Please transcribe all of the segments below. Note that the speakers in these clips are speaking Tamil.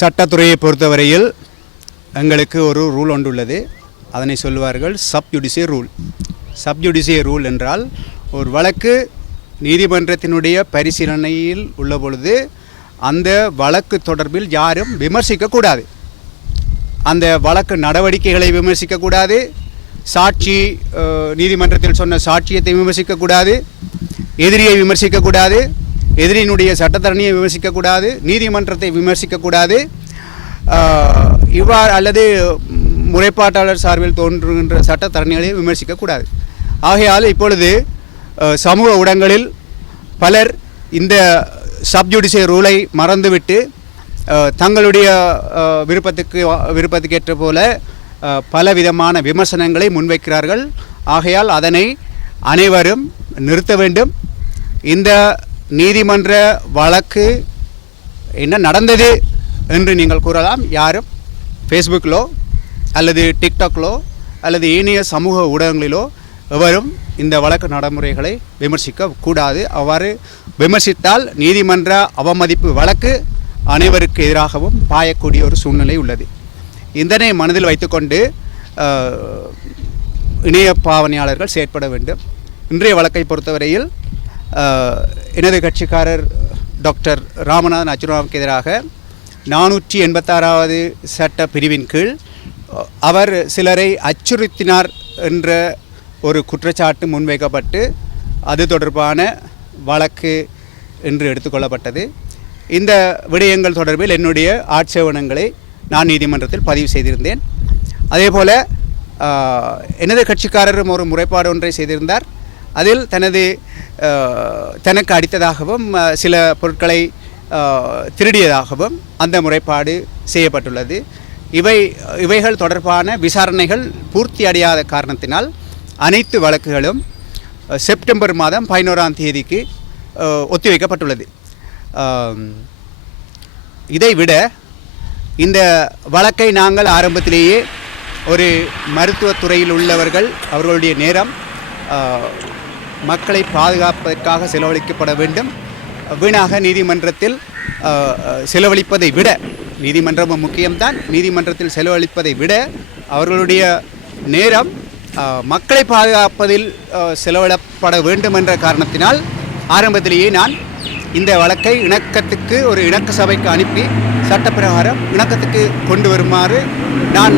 சட்டத்துறையை பொறுத்தவரையில் எங்களுக்கு ஒரு ரூல் ஒன்று உள்ளது அதனை சொல்வார்கள் சப்யுடிசிய ரூல் சப்யுடிசிய ரூல் என்றால் ஒரு வழக்கு நீதிமன்றத்தினுடைய பரிசீலனையில் உள்ள பொழுது அந்த வழக்கு தொடர்பில் யாரும் விமர்சிக்கக்கூடாது அந்த வழக்கு நடவடிக்கைகளை விமர்சிக்கக்கூடாது சாட்சி நீதிமன்றத்தில் சொன்ன சாட்சியத்தை விமர்சிக்கக்கூடாது எதிரியை விமர்சிக்கக்கூடாது எதிரியினுடைய சட்டத்தரணியை விமர்சிக்கக்கூடாது நீதிமன்றத்தை விமர்சிக்கக்கூடாது இவ்வாறு அல்லது முறைப்பாட்டாளர் சார்பில் தோன்றுகின்ற சட்டத்தரணிகளை விமர்சிக்கக்கூடாது ஆகையால் இப்பொழுது சமூக ஊடகங்களில் பலர் இந்த சப்ஜுடிஷிய ரூலை மறந்துவிட்டு தங்களுடைய விருப்பத்துக்கு விருப்பத்துக்கேற்ற போல பல விதமான விமர்சனங்களை முன்வைக்கிறார்கள் ஆகையால் அதனை அனைவரும் நிறுத்த வேண்டும் இந்த நீதிமன்ற வழக்கு என்ன நடந்தது என்று நீங்கள் கூறலாம் யாரும் ஃபேஸ்புக்கிலோ அல்லது டிக்டாக்லோ அல்லது ஏனைய சமூக ஊடகங்களிலோ எவரும் இந்த வழக்கு நடைமுறைகளை விமர்சிக்க கூடாது அவ்வாறு விமர்சித்தால் நீதிமன்ற அவமதிப்பு வழக்கு அனைவருக்கு எதிராகவும் பாயக்கூடிய ஒரு சூழ்நிலை உள்ளது இதனை மனதில் வைத்துக்கொண்டு இணைய பாவனையாளர்கள் செயற்பட வேண்டும் இன்றைய வழக்கை பொறுத்தவரையில் எனது கட்சிக்காரர் டாக்டர் ராமநாதன் அர்ஜுனாவுக்கு எதிராக நானூற்றி எண்பத்தாறாவது சட்ட பிரிவின் கீழ் அவர் சிலரை அச்சுறுத்தினார் என்ற ஒரு குற்றச்சாட்டு முன்வைக்கப்பட்டு அது தொடர்பான வழக்கு என்று எடுத்துக்கொள்ளப்பட்டது இந்த விடயங்கள் தொடர்பில் என்னுடைய ஆட்சேபணங்களை நான் நீதிமன்றத்தில் பதிவு செய்திருந்தேன் அதேபோல் எனது கட்சிக்காரரும் ஒரு முறைப்பாடு ஒன்றை செய்திருந்தார் அதில் தனது தனக்கு அடித்ததாகவும் சில பொருட்களை திருடியதாகவும் அந்த முறைப்பாடு செய்யப்பட்டுள்ளது இவை இவைகள் தொடர்பான விசாரணைகள் பூர்த்தி அடையாத காரணத்தினால் அனைத்து வழக்குகளும் செப்டம்பர் மாதம் பதினோராம் தேதிக்கு ஒத்திவைக்கப்பட்டுள்ளது இதைவிட இந்த வழக்கை நாங்கள் ஆரம்பத்திலேயே ஒரு மருத்துவத்துறையில் உள்ளவர்கள் அவர்களுடைய நேரம் மக்களை பாதுகாப்பதற்காக செலவழிக்கப்பட வேண்டும் வீணாக நீதிமன்றத்தில் செலவழிப்பதை விட நீதிமன்றமும் முக்கியம்தான் நீதிமன்றத்தில் செலவழிப்பதை விட அவர்களுடைய நேரம் மக்களை பாதுகாப்பதில் செலவிடப்பட வேண்டும் என்ற காரணத்தினால் ஆரம்பத்திலேயே நான் இந்த வழக்கை இணக்கத்துக்கு ஒரு இணக்க சபைக்கு அனுப்பி சட்டப்பிரகாரம் இணக்கத்துக்கு கொண்டு வருமாறு நான்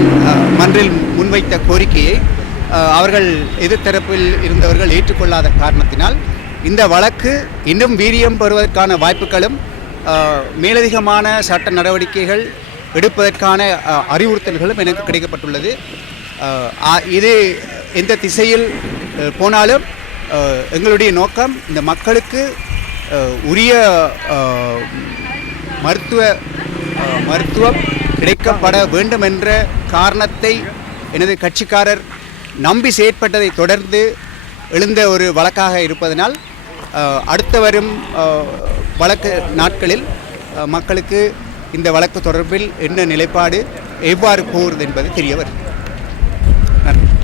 மன்றில் முன்வைத்த கோரிக்கையை அவர்கள் எதிர்த்தரப்பில் இருந்தவர்கள் ஏற்றுக்கொள்ளாத காரணத்தினால் இந்த வழக்கு இன்னும் வீரியம் பெறுவதற்கான வாய்ப்புகளும் மேலதிகமான சட்ட நடவடிக்கைகள் எடுப்பதற்கான அறிவுறுத்தல்களும் எனக்கு கிடைக்கப்பட்டுள்ளது இது எந்த திசையில் போனாலும் எங்களுடைய நோக்கம் இந்த மக்களுக்கு உரிய மருத்துவ மருத்துவம் கிடைக்கப்பட வேண்டும் என்ற காரணத்தை எனது கட்சிக்காரர் நம்பி செயற்பட்டதை தொடர்ந்து எழுந்த ஒரு வழக்காக இருப்பதனால் அடுத்த வரும் வழக்கு நாட்களில் மக்களுக்கு இந்த வழக்கு தொடர்பில் என்ன நிலைப்பாடு எவ்வாறு கூறுது என்பது தெரிய நன்றி